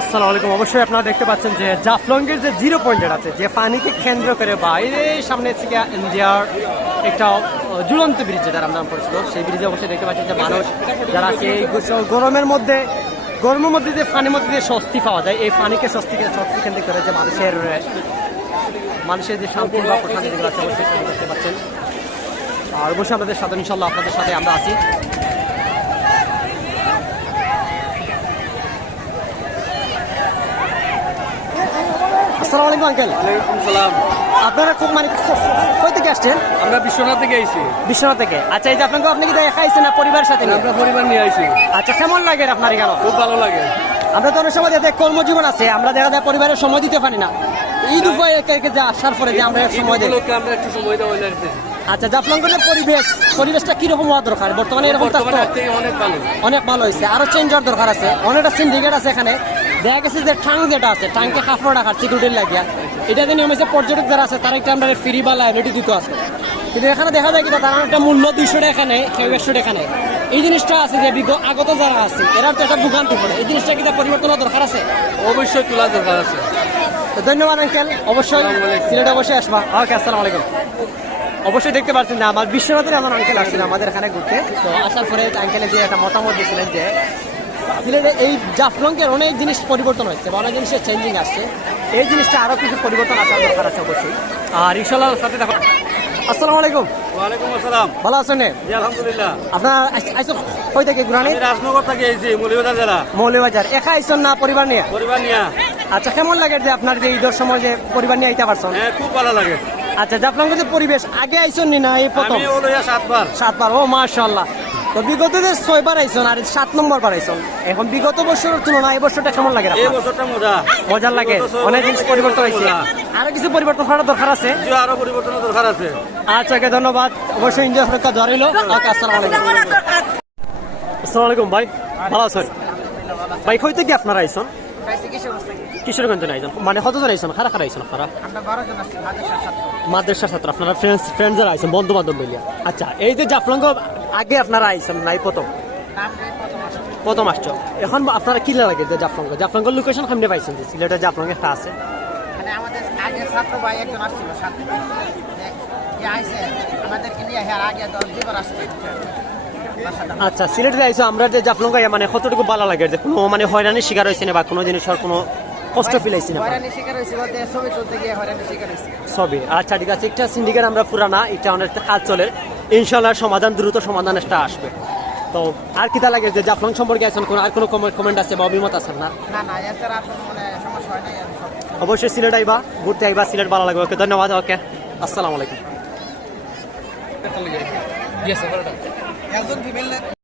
আসসালামু আলাইকুম। অবশ্যই আপনারা দেখতে পাচ্ছেন যে জাফলংয়ের যে জিরো পয়েন্টের আছে যে পানিকে কেন্দ্র করে বাইরে সামনে থেকে ইন্ডিয়ার একটা আহ, ঝুলন্ত ব্রিজ যেটার নাম পরিচিত সেই ব্রিজে অবশ্যই দেখতে পাচ্ছেন যে মানুষ যারা এই গরমের মধ্যে গরমের মধ্যে যে পানির মধ্যে যে স্বস্তি পাওয়া যায় এই পানিকে স্বস্তিকে স্বস্তি কেন্দ্র করে যে মানুষের মানুষের যে শান্তি বা প্রশান্তি যেগুলো আছে অবশ্যই দেখতে পাচ্ছেন। আর অবশ্যই আপনাদের সাথে ইনশাল্লাহ আপনাদের সাথে আমরা আছি। আসসালামু আলাইকুম আঙ্কেল। ওয়ালাইকুম সালাম। আপনারা খুব মানে কই থেকে আসছেন? আমরা বিশ্বনাথ থেকে আইছি। বিশ্বনাথ থেকে। আচ্ছা এই যে আপনাকে আপনি কি দেখা আইছেন না পরিবারের সাথে আমরা পরিবার নিয়ে আইছি। আচ্ছা কেমন লাগে আপনার এখানে? খুব ভালো লাগে। আমরা তো অনেক সময় যাতে কর্মজীবন আছে আমরা দেখা যায় পরিবারের সময় দিতে পারি না। এই উপায় যে আসার পরে যে আমরা সময় দিই আমরা একটু সময় দেওয়া লাগতেছি আচ্ছা জাফলঙ্গনের পরিবেশ পরিবেশটা কীরকম হওয়া দরকার? বর্তমানে এরকম অনেক ভালো। অনেক ভালো হয়েছে। আরও চেঞ্জ হওয়ার দরকার আছে। অনেকটা সিন্ডিকেট আছে এখানে। দেখা গেছে যে টাং যেটা আছে টাঙ্কে কাপড় রাখার সিকিউরিটির লাগিয়া এটা নিয়ম হয়েছে পর্যটক যারা আছে তারা একটা আমরা ফ্রি বা লাইবিলিটি দিতে আছে কিন্তু এখানে দেখা যায় কি তারা একটা মূল্য দুইশো টাকা নেয় কেউ একশো টাকা নেয়। এই জিনিসটা আছে যে বিগ- আগত যারা আছে এরা তো একটা ভোগান্তি পড়ে। এই জিনিসটা কি তার পরিবর্তন দরকার আছে? অবশ্যই তোলা দরকার আছে। তো ধন্যবাদ আঙ্কেল। অবশ্যই সিলেটে অবশ্যই আসবা। ওকে আসসালামু আলাইকুম। অবশ্যই দেখতে পাচ্ছেন যে আমার বিশ্বনাথের এমন আঙ্কেল আসছিল আমাদের এখানে ঘুরতে। তো আসার পরে আঙ্কেলের যে একটা মতামত দিয়েছিলেন যে সিলেটে এই জাফলংকের অনেক জিনিস পরিবর্তন হচ্ছে বা অনেক জিনিসের চেঞ্জিং আসছে। এই জিনিসটা আরও কিছু পরিবর্তন আসার দরকার আছে অবশ্যই। আর ইনশাল্লাহ সাথে দেখো আসসালামু আলাইকুম। ওয়ালাইকুম আসসালাম। ভালো আছেন? জি আলহামদুলিল্লাহ। আপনার আইস- আইসো কই থেকে আমি রাজনগর থেকে আইছি মলিবাজার জেলা। মৌলিবাজার একা আইসন না পরিবার নিয়ে? পরিবার নিয়ে। আচ্ছা কেমন লাগে যে আপনার যে ঈদের সময় যে পরিবার নিয়ে আইতে পারছেন? হ্যাঁ খুব ভালো লাগে। আচ্ছা যে পরিবেশ। আগে আইসন নি না এই প্রথম? আমি ওলইয়া সাতবার। সাতবার। ও মাশাল্লাহ তো বিগত যে ছয়বার আইসন আর সাত নম্বর বার আইসন এখন বিগত বছরের তুলনায় এই বছরটা কেমন লাগে এই বছরটা মজা মজার লাগে। অনেক জিনিস পরিবর্তন। হয়েছে। আরও কিছু পরিবর্তন করার দরকার আছে? আরও পরিবর্তনের দরকার আছে। আচ্ছা ধন্যবাদ। অবশ্যই এনজয় হরকা ধরিল। আসসালামু আলাইকুম। আসসালামু আলাইকুম ভাই। ভালো আছেন? ভাই কই থেকে আপনারা আইসন কিশোরগঞ্জ আইসন মানে কতজন আইসন খারা খারা আইসন আপনারা? মাদ্রাসা ছাত্র। আপনারা ফ্রেন্ডস ফ্রেন্ডস আইসন বন্ধু বান্ধব মিলিয়া। আচ্ছা এই যে জাফলঙ্গ আগে আপনারা আইসন নাই প্রথম? প্রথম আসছো। এখন আপনারা কি লাগে যে জাফলঙ্গ জাফলঙ্গের লোকেশন সামনে পাইছেন যে সিলেটের জাফলঙ্গে একটা আছে। মানে আমাদের আগের ছাত্র ভাই একজন আসছিল সাথে। যে আইসে আমাদেরকে নিয়ে হের আগে দশ দুবার আসছে। আচ্ছা সিলেটে আইসো আমরা যে জাফলঙ্গ মানে কতটুকু ভালো লাগে যে কোনো মানে হয়রানির শিকার হয়েছে না বা কোনো জিনিসের কোনো কষ্ট ফিল হয়েছে না সবই আচ্ছা ঠিক আছে একটা সিন্ডিকেট আমরা পুরানা এটা অনেক কাজ চলে ইনশাল্লাহ সমাধান দ্রুত সমাধান একটা আসবে। তো আর কি লাগে যে জাফলং সম্পর্কে আছেন কোন আর কোনো কমেন্ট আছে বা অভিমত আছেন না? মানে হয় অবশ্যই সিলেট আইবা ঘুরতে আইবা সিলেট ভালো লাগবে। ওকে ধন্যবাদ ওকে। আসসালামু আলাইকুম।